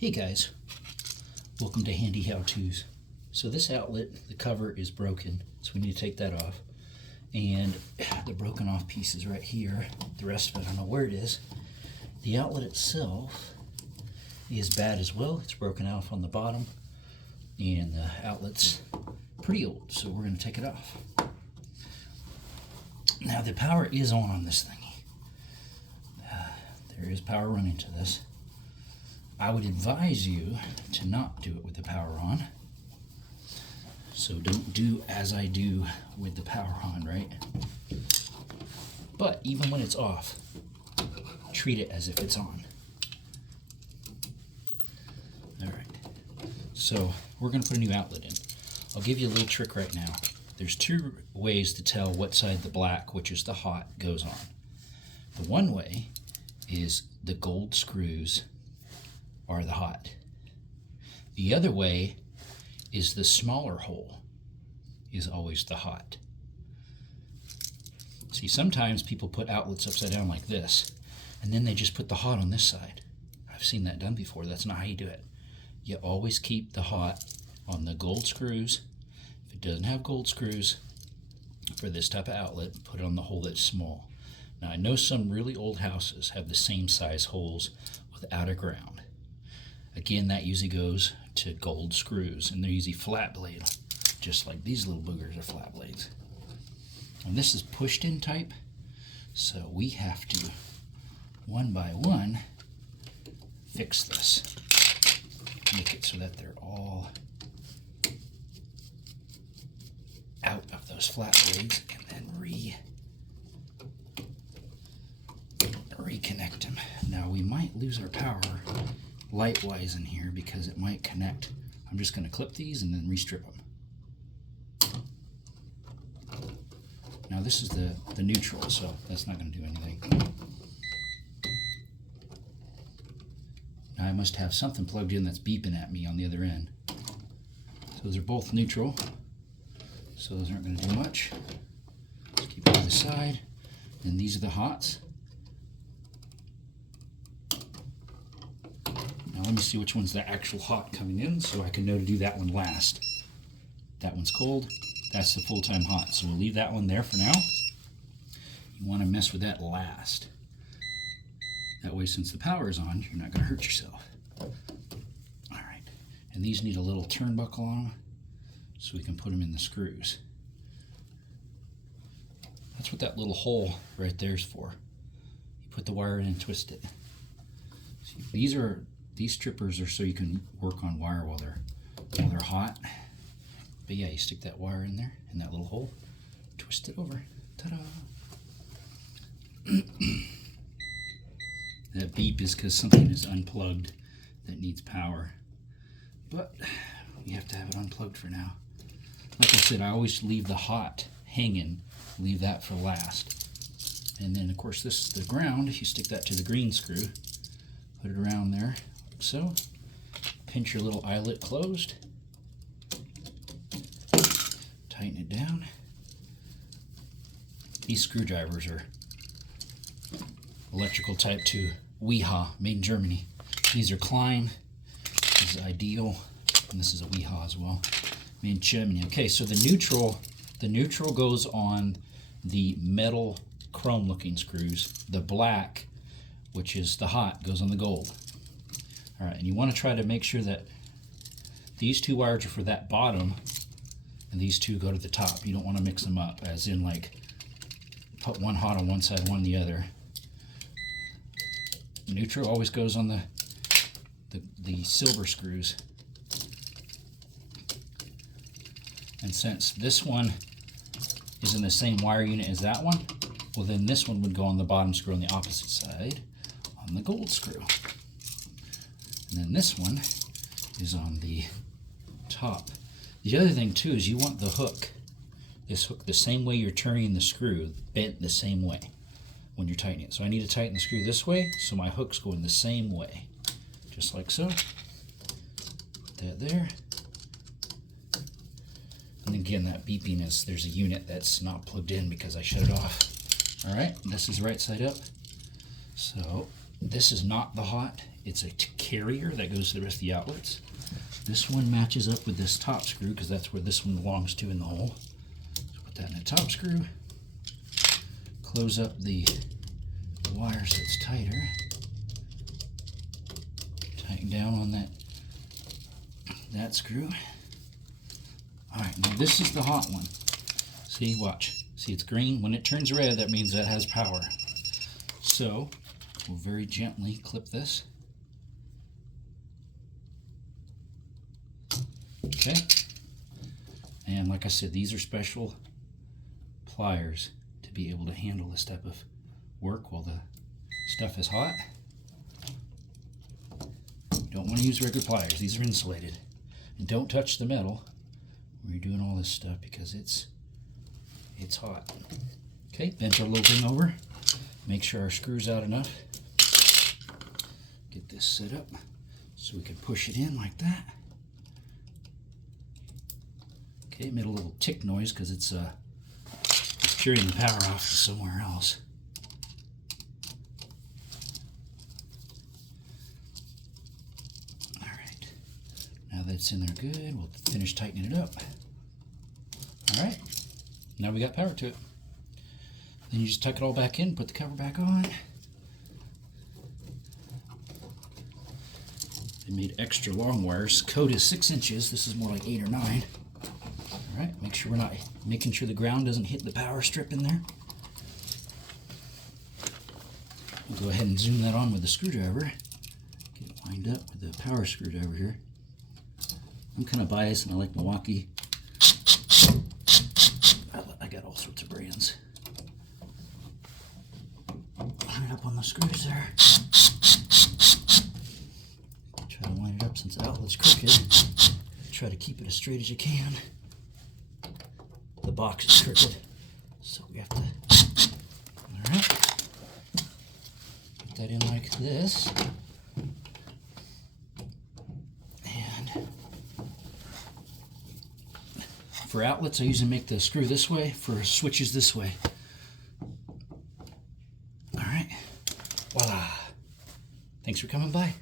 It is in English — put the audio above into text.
Hey guys, welcome to Handy How To's. So this outlet, the cover is broken, so we need to take that off. And the broken off piece is right here. The rest of it, I don't know where it is. The outlet itself is bad as well. It's broken off on the bottom, and the outlet's pretty old, so we're going to take it off. Now the power is on this thingy. There is power running to this. I would advise you to not do it with the power on. So don't do as I do with the power on, right? But even when it's off, treat it as if it's on. All right, so we're gonna put a new outlet in. I'll give you a little trick right now. There's two ways to tell what side the black, which is the hot, goes on. The one way is the gold screws are the hot. The other way is the smaller hole is always the hot. See, sometimes people put outlets upside down like this, and then they just put the hot on this side. I've seen that done before. That's not how you do it. You always keep the hot on the gold screws. If it doesn't have gold screws, for this type of outlet, put it on the hole that's small. Now, I know some really old houses have the same size holes without a ground. Again, that usually goes to gold screws, and they're usually flat blade, just like these little boogers are flat blades. And this is pushed in type, so we have to, one by one, fix this. Make it so that they're all out of those flat blades, and then reconnect them. Now we might lose our power light-wise in here because it might connect. I'm just going to clip these and then restrip them. Now this is the neutral, so that's not going to do anything. Now I must have something plugged in that's beeping at me on the other end. So those are both neutral, so those aren't going to do much. Just keep it to the side. And these are the hots. Now let me see which one's the actual hot coming in so I can know to do that one last. That one's cold. That's the full-time hot. So we'll leave that one there for now. You want to mess with that last. That way, since the power is on, you're not going to hurt yourself. All right. And these need a little turnbuckle on them so we can put them in the screws. That's what that little hole right there is for. You put the wire in and twist it. See, these strippers are so you can work on wire while they're hot. But yeah, you stick that wire in there, in that little hole, twist it over. Ta-da! That beep is because something is unplugged that needs power. But we have to have it unplugged for now. Like I said, I always leave the hot hanging, leave that for last. And then, of course, this is the ground. You stick that to the green screw, put it around there, like so. Pinch your little eyelet closed. Tighten it down. These screwdrivers are electrical type 2 WEHA, made in Germany. These are Klein. This is Ideal, and this is a WEHA as well, made in Germany. Okay, so the neutral goes on the metal chrome-looking screws. The black, which is the hot, goes on the gold. All right, and you want to try to make sure that these two wires are for that bottom, and these two go to the top. You don't want to mix them up, as in like put one hot on one side, one the other. Neutral always goes on the silver screws. And since this one is in the same wire unit as that one, well then this one would go on the bottom screw on the opposite side on the gold screw. And then this one is on the top. The other thing too is you want the hook, this hook the same way you're turning the screw, bent the same way when you're tightening it. So I need to tighten the screw this way so my hook's going the same way. Just like so. Put that there. And again, that beeping is there's a unit that's not plugged in because I shut it off. All right, this is right side up. So this is not the hot, it's a carrier that goes to the rest of the outlets. This one matches up with this top screw because that's where this one belongs to in the hole. So put that in the top screw. Close up the wire so it's tighter. Tighten down on that screw. Alright, now this is the hot one. See, watch. See, it's green. When it turns red, that means that has power. So, we'll very gently clip this. Okay. And like I said, these are special pliers to be able to handle this type of work while the stuff is hot. You don't want to use regular pliers. These are insulated. And don't touch the metal when you're doing all this stuff because it's hot. Okay, bend our little thing over. Make sure our screw's out enough. Get this set up so we can push it in like that. Okay, made a little tick noise because it's carrying the power off to somewhere else. Alright, now that it's in there good, we'll finish tightening it up. Alright, now we got power to it. Then you just tuck it all back in, put the cover back on. They made extra long wires. Code is 6 inches. This is more like 8 or 9. Alright, make sure making sure the ground doesn't hit the power strip in there. We'll go ahead and zoom that on with the screwdriver. Get it lined up with the power screwdriver here. I'm kind of biased and I like Milwaukee. I got all sorts of brands. Line it up on the screws there. Try to line it up since the outlet's crooked. Try to keep it as straight as you can. The box is crooked, so we have to. Alright. Put that in like this. And for outlets, I usually make the screw this way, for switches this way. Alright. Voila. Thanks for coming by.